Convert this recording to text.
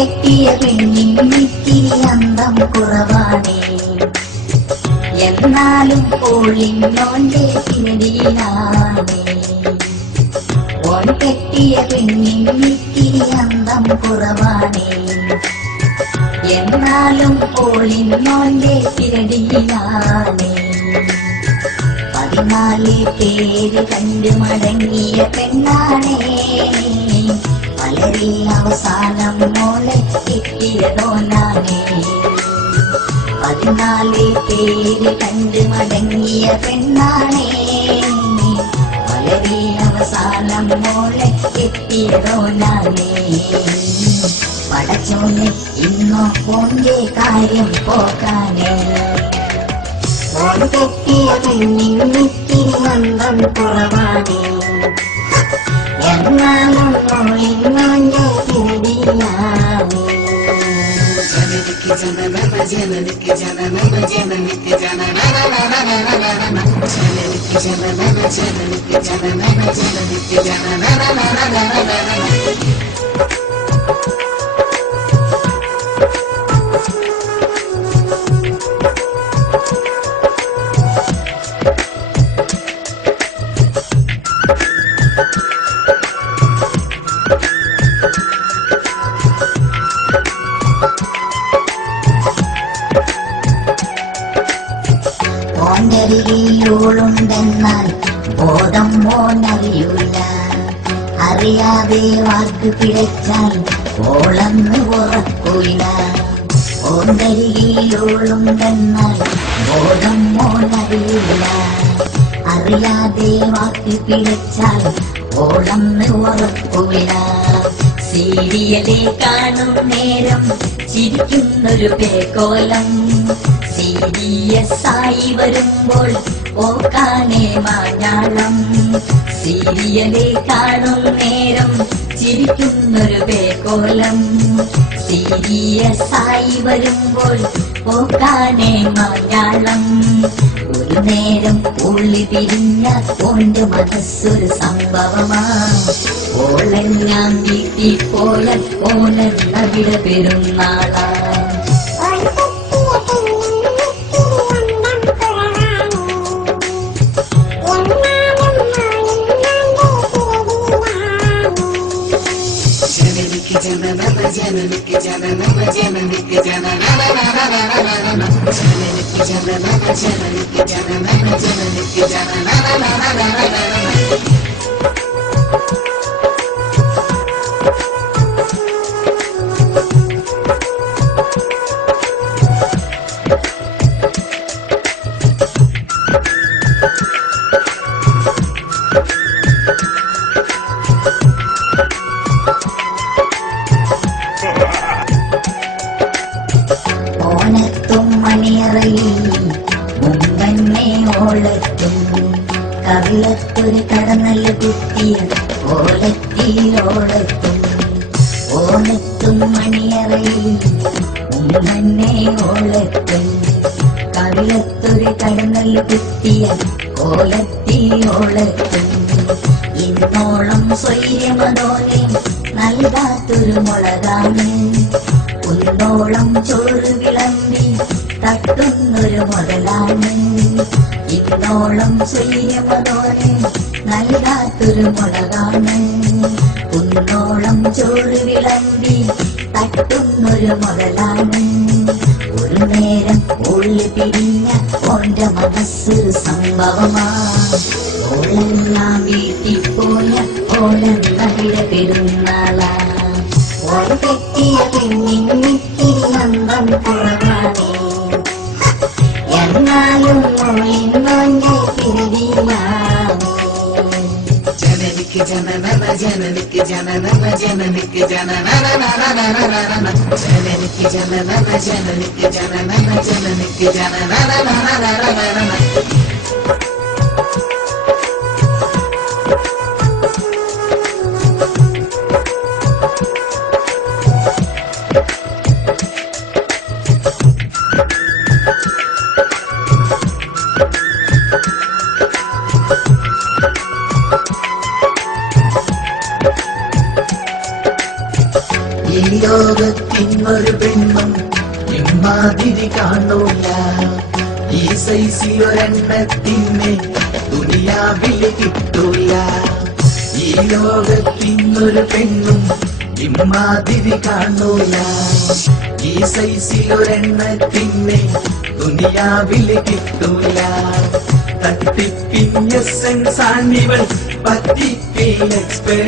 കെട്ടിയ പെണ്ണിന്നിത്തിരി അന്തം കുറവാണേ, എന്നാലും ഓളിന്നോന്റെ തിരടിയിലാണേ. ഓൻ കെട്ടിയ പെണ്ണിന്നിത്തിരി അന്തം കുറവാണേ, എന്നാലും ഓളിന്നോന്റെ തിരടിയിലാണേ. 14 പേര് കണ്ടു മടങ്ങിയ പെണ്ണാണേ, വളരെ അവസാനം മോളെ കിട്ടിയതോനാണേ. 14 പേര് കണ്ടു മടങ്ങിയ പെണ്ണാണേ, വളരെ അവസാനം മോളെ കിട്ടിയതോനാണേ. പടച്ചോനെ ഇന്നോ ഓന്റെ കാര്യം പോക്കാനേ, ഓൻ കെട്ടിയ പെണ്ണിന്നിത്തിരി അന്തം കുറവാണേ, എന്നാലും ഓളിന്നോന്റെ തിരടിയിലാണേ. ഓണ്ടരികിലോളുണ്ടെന്നാൽ ബോധം മോനറിയൂല, അറിയാതെ വാക്ക് പിഴച്ചാൽ ഓളന്ന് ഉറക്കൂല. ഓണ്ടരികിലോളുണ്ടെന്നാൽ ബോധം മോനറിയൂല, അറിയാതെ വാക്ക് പിഴച്ചാൽ ഓളന്ന് ഉറക്കൂല. സീരിയലെ കാണും നേരം ചിരിക്കുന്നൊരു പേക്കോലം, സീരിയസായി വരുമ്പോൾ ഓക്കാനേ മാഞ്ഞാളം. സീരിയലെ കാണും നേരം ചിരിക്കുന്നൊരു പേക്കോലം, സീരിയസായി വരുമ്പോൾ ഓക്കാനേ മാഞ്ഞാളം. ഒരു നേരം ഉള്ളി പിരിഞ്ഞ ഓന്റെ മനസ്സൊരു സംഭവമാ, ഓളെല്ലാം വീട്ടിൽ പോയ ഓനെന്ന വിട പെരുന്നാളാ. ഓനെത്തും മണിയറയിൽ മുമ്പന്നെ ഓളെത്തും, കവിളത്തൊരു കടന്നല് കുത്തിയ ഓളെത്തിയിലോളെത്തും. ഓനെത്തും മണിയറയിൽ മുമ്പന്നെ ഓളെത്തും, കവിളത്തൊരു കടന്നല് കുത്തിയ ഓളെത്തിയോളെത്തും. ഇന്നോളം സ്വൈര്യമതോനെ നൽകാത്തൊരു മുളകാണ്, കുന്നോളം ചോറ് വിളമ്പി തട്ടുന്നൊരു മുതലാണ്. ഇന്നോളം സ്വൈര്യമതോനെ നൽകാത്തൊരു മുളകാണ്, കുന്നോളം ചോറ് വിളമ്പി തട്ടുന്നൊരു മുതലാണ്. ഒരു നേരം ഉള്ളി പിരിഞ്ഞ ഓന്റെ മനസ്സൊരു സംഭവമാ, ഓളെല്ലാം വീട്ടിൽ പോയ ഓലെന്ന വിട പെരുന്നാളാ. ഓൻ കെട്ടിയ പെണ്ണിന്നിത്തിരി അന്തം കുറവാണേ, എന്നാലും ഓളിന്നോന്റെ തിരടിയിലാണേ. ജനനിക്ക് ജനന ജനനിക്ക് ജനന ജനനിക്ക് ജനന ജനനിക്ക് ജനന ജനനിക്ക് ജനന ജനനിക്ക് ജനന. ഈ ലോകത്തിനൊരു പെണ്ണും ഇമ്മാതിരി കാണൂല. ഈ സൈസിലൊരെണ്ണത്തിനെ ദുനിയാവിൽ കിട്ടൂല. ഈ ലോകത്തിനൊരു പെണ്ണും ഇമ്മാതിരി കാണൂല. ഈ സൈസിലൊരെണ്ണത്തിനെ ദുനിയാവിൽ കിട്ടൂല. തട്ടിപ്പിഞ്ഞ സെൻസാണിവൾ പറ്റിപ്പിൽ എക്സ്പെർട്ട്.